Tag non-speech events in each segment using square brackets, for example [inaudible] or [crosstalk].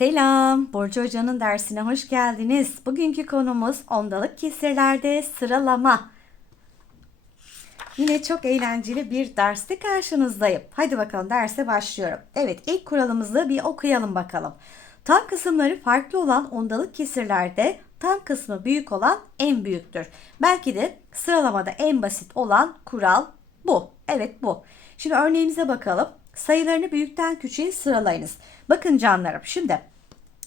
Selam, Burcu Hoca'nın dersine hoş geldiniz. Bugünkü konumuz ondalık kesirlerde sıralama. Yine çok eğlenceli bir derste karşınızdayım. Hadi bakalım derse başlıyorum. Evet, ilk kuralımızı bir okuyalım bakalım. Tam kısımları farklı olan ondalık kesirlerde tam kısmı büyük olan en büyüktür. Belki de sıralamada en basit olan kural bu. Evet bu. Şimdi örneğimize bakalım. Sayılarını büyükten küçüğe sıralayınız. Bakın canlarım şimdi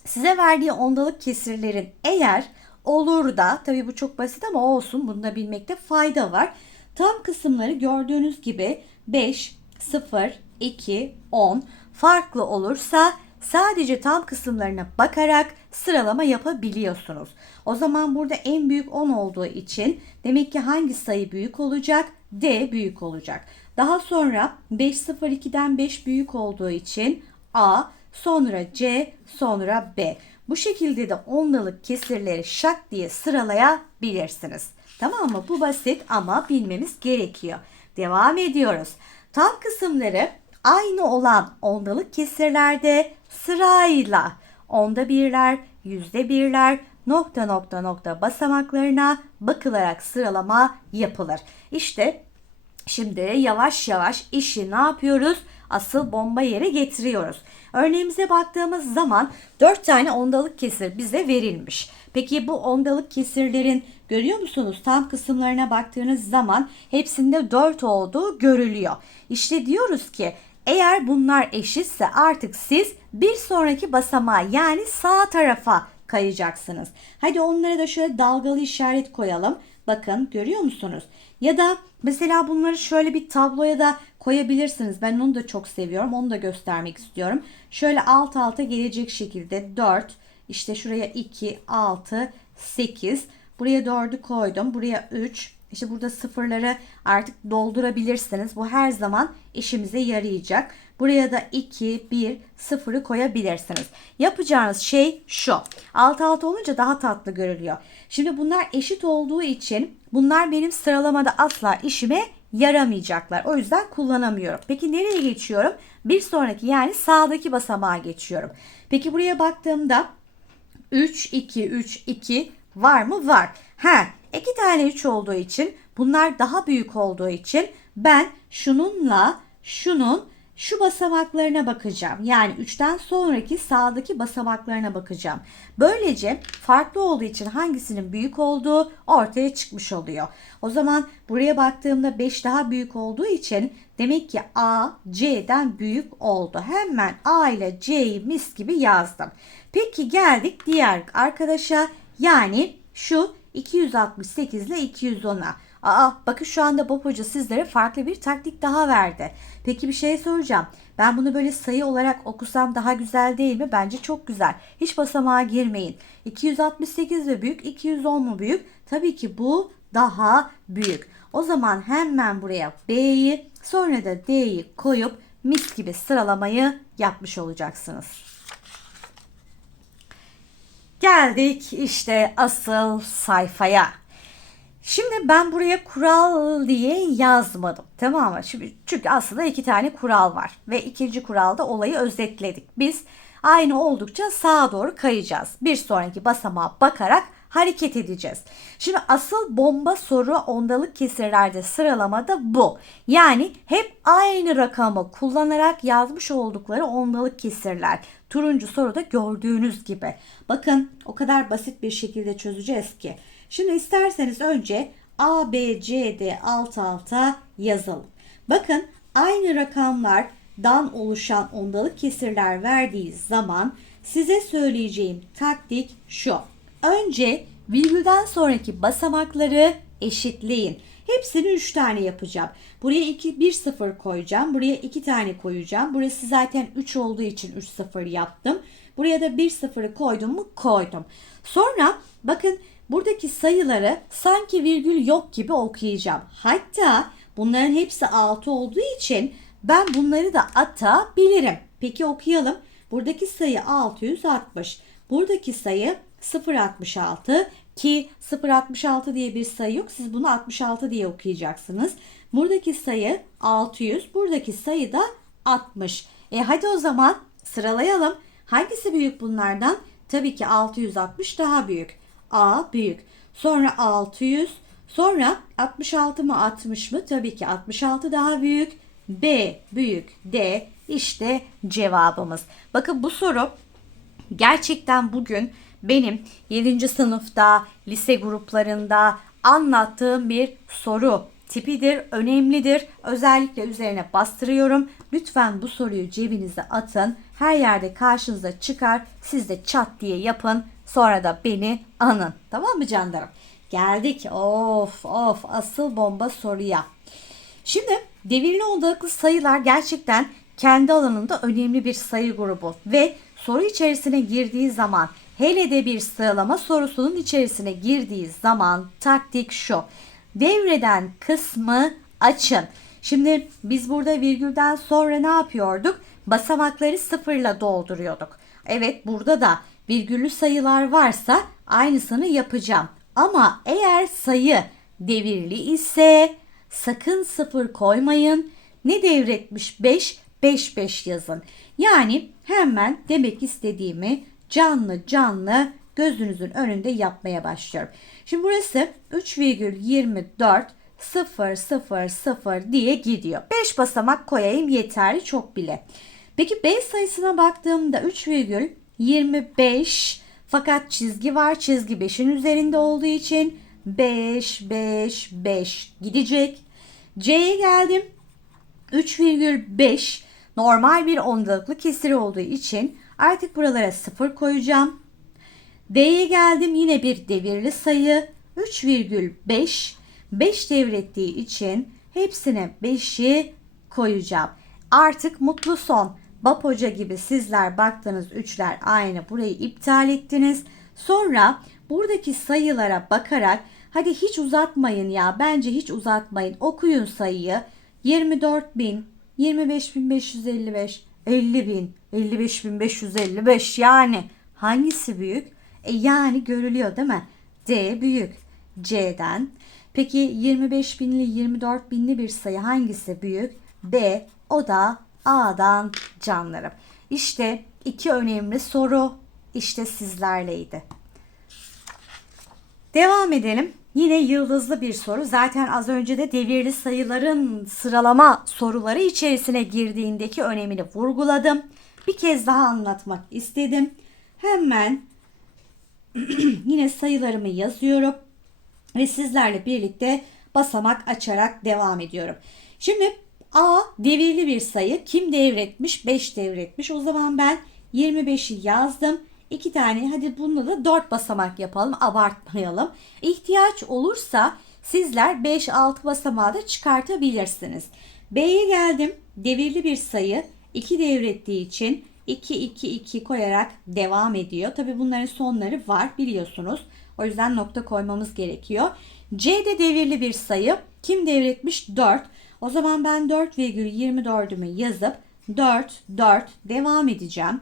size verdiği ondalık kesirlerin eğer olur da tabii bu çok basit ama olsun bunu da bilmekte fayda var. Tam kısımları gördüğünüz gibi 5, 0, 2, 10 farklı olursa sadece tam kısımlarına bakarak sıralama yapabiliyorsunuz. O zaman burada en büyük 10 olduğu için demek ki hangi sayı büyük olacak? D büyük olacak. Daha sonra 5 0 2'den 5 büyük olduğu için A, sonra C, sonra B. Bu şekilde de ondalık kesirleri şak diye sıralayabilirsiniz. Tamam mı? Bu basit ama bilmemiz gerekiyor. Devam ediyoruz. Tam kısımları aynı olan ondalık kesirlerde sırayla onda birler, yüzde birler, nokta nokta nokta basamaklarına bakılarak sıralama yapılır. İşte Şimdi yavaş yavaş işi ne yapıyoruz? Asıl bomba yere getiriyoruz. Örneğimize baktığımız zaman 4 tane ondalık kesir bize verilmiş. Peki bu ondalık kesirlerin görüyor musunuz? Tam kısımlarına baktığınız zaman hepsinde 4 olduğu görülüyor. İşte diyoruz ki eğer bunlar eşitse artık siz bir sonraki basamağa yani sağ tarafa kayacaksınız. Hadi onlara da şöyle dalgalı işaret koyalım. Bakın görüyor musunuz? Ya da mesela bunları şöyle bir tabloya da koyabilirsiniz. Ben onu da çok seviyorum. Onu da göstermek istiyorum. Şöyle alt alta gelecek şekilde 4, işte şuraya 2, 6, 8. Buraya 4'ü koydum. Buraya 3. İşte burada sıfırları artık doldurabilirsiniz. Bu her zaman işimize yarayacak. Buraya da 2, 1, 0'ı koyabilirsiniz. Yapacağınız şey şu. Alt alta olunca daha tatlı görülüyor. Şimdi bunlar eşit olduğu için bunlar benim sıralamada asla işime yaramayacaklar. O yüzden kullanamıyorum. Peki nereye geçiyorum? Bir sonraki yani sağdaki basamağa geçiyorum. Peki buraya baktığımda 3, 2, 3, 2 var mı? Var. Ha, iki tane 3 olduğu için bunlar daha büyük olduğu için ben şununla şunun şu basamaklarına bakacağım. Yani 3'ten sonraki sağdaki basamaklarına bakacağım. Böylece farklı olduğu için hangisinin büyük olduğu ortaya çıkmış oluyor. O zaman buraya baktığımda 5 daha büyük olduğu için demek ki A C'den büyük oldu. Hemen A ile C'yi mis gibi yazdım. Peki geldik diğer arkadaşa yani şu 268 ile 210'a. Aa bakın şu anda Bob Hoca sizlere farklı bir taktik daha verdi. Peki bir şey soracağım. Ben bunu böyle sayı olarak okusam daha güzel değil mi? Bence çok güzel. Hiç basamağa girmeyin. 268 mi büyük, 210 mu büyük? Tabii ki bu daha büyük. O zaman hemen buraya B'yi sonra da D'yi koyup mis gibi sıralamayı yapmış olacaksınız. Geldik işte asıl sayfaya. Şimdi ben buraya kural diye yazmadım. Tamam mı? Şimdi, çünkü aslında iki tane kural var. Ve ikinci kuralda olayı özetledik. Biz aynı oldukça sağa doğru kayacağız. Bir sonraki basamağa bakarak hareket edeceğiz. Şimdi asıl bomba soru ondalık kesirlerde sıralamada bu. Yani hep aynı rakamı kullanarak yazmış oldukları ondalık kesirler. Turuncu soruda gördüğünüz gibi. Bakın o kadar basit bir şekilde çözeceğiz ki. Şimdi isterseniz önce A, B, C, D alt alta yazalım. Bakın aynı rakamlardan oluşan ondalık kesirler verdiği zaman size söyleyeceğim taktik şu. Önce virgülden sonraki basamakları eşitleyin. Hepsini 3 tane yapacağım. Buraya 2 1 0 koyacağım. Buraya 2 tane koyacağım. Burası zaten 3 olduğu için 3 0 yaptım. Buraya da 1 0'ı koydum mu? Koydum. Sonra bakın buradaki sayıları sanki virgül yok gibi okuyacağım. Hatta bunların hepsi 6 olduğu için ben bunları da atabilirim. Peki okuyalım. Buradaki sayı 660. Buradaki sayı 066 ki 066 diye bir sayı yok. Siz bunu 66 diye okuyacaksınız. Buradaki sayı 600. Buradaki sayı da 60. E hadi o zaman sıralayalım. Hangisi büyük bunlardan? Tabii ki 660 daha büyük. A büyük. Sonra 600. Sonra 66 mı 60 mı? Tabii ki 66 daha büyük. B büyük. D işte cevabımız. Bakın bu soru gerçekten bugün benim 7. sınıfta, lise gruplarında anlattığım bir soru tipidir, önemlidir. Özellikle üzerine bastırıyorum. Lütfen bu soruyu cebinize atın. Her yerde karşınıza çıkar. Siz de çat diye yapın. Sonra da beni anın. Tamam mı canlarım? Geldik. Of of asıl bomba soruya. Şimdi devirli odalı sayılar gerçekten kendi alanında önemli bir sayı grubu ve soru içerisine girdiği zaman hele de bir sıralama sorusunun içerisine girdiği zaman taktik şu. Devreden kısmı açın. Şimdi biz burada virgülden sonra ne yapıyorduk? Basamakları sıfırla dolduruyorduk. Evet burada da virgüllü sayılar varsa aynısını yapacağım. Ama eğer sayı devirli ise sakın sıfır koymayın. Ne devretmiş 5? 5 5 yazın. Yani hemen demek istediğimi canlı canlı gözünüzün önünde yapmaya başlıyorum. Şimdi burası 3,24 0 0 0 diye gidiyor. 5 basamak koyayım yeterli çok bile. Peki B sayısına baktığımda 3,25 fakat çizgi var. Çizgi 5'in üzerinde olduğu için 5 5 5 gidecek. C'ye geldim. 3,5 normal bir ondalıklı kesir olduğu için artık buralara 0 koyacağım. D'ye geldim yine bir devirli sayı 3,5 5 devrettiği için hepsine 5'i koyacağım. Artık mutlu son. Bap Hoca gibi sizler baktınız üçler aynı burayı iptal ettiniz. Sonra buradaki sayılara bakarak hadi hiç uzatmayın ya bence hiç uzatmayın okuyun sayıyı 24.000 25.555 50.000 55.555 yani hangisi büyük? E yani görülüyor değil mi? D büyük. C'den. Peki 25 binli 24 binli bir sayı hangisi büyük? B o da A'dan canlarım. İşte iki önemli soru işte sizlerleydi. Devam edelim. Yine yıldızlı bir soru. Zaten az önce de devirli sayıların sıralama soruları içerisine girdiğindeki önemini vurguladım. Bir kez daha anlatmak istedim. Hemen [clears throat] yine sayılarımı yazıyorum ve sizlerle birlikte basamak açarak devam ediyorum. Şimdi A devirli bir sayı. Kim devretmiş? 5 devretmiş. O zaman ben 25'i yazdım. 2 tane hadi bunu da 4 basamak yapalım. Abartmayalım. İhtiyaç olursa sizler 5-6 basamağı da çıkartabilirsiniz. B'ye geldim. Devirli bir sayı. 2 devrettiği için 2 2 2 koyarak devam ediyor. Tabi bunların sonları var biliyorsunuz. O yüzden nokta koymamız gerekiyor. C de devirli bir sayı. Kim devretmiş? 4. O zaman ben 4,24'ümü yazıp 4 4 devam edeceğim.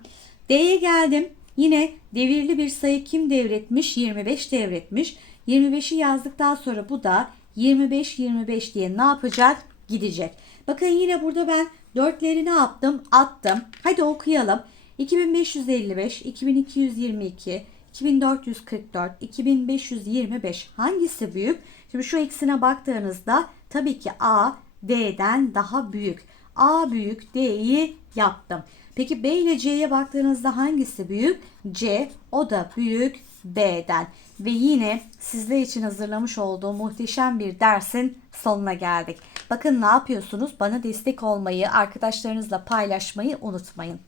D'ye geldim. Yine devirli bir sayı kim devretmiş? 25 devretmiş. 25'i yazdıktan sonra bu da 25 25 diye ne yapacak? Gidecek. Bakın yine burada ben dörtleri ne yaptım? Attım. Hadi okuyalım. 2555, 2222, 2444, 2525 hangisi büyük? Şimdi şu ikisine baktığınızda tabii ki A D'den daha büyük. A büyük D'yi yaptım. Peki B ile C'ye baktığınızda hangisi büyük? C o da büyük B'den. Ve yine sizler için hazırlamış olduğum muhteşem bir dersin sonuna geldik. Bakın ne yapıyorsunuz? Bana destek olmayı, arkadaşlarınızla paylaşmayı unutmayın.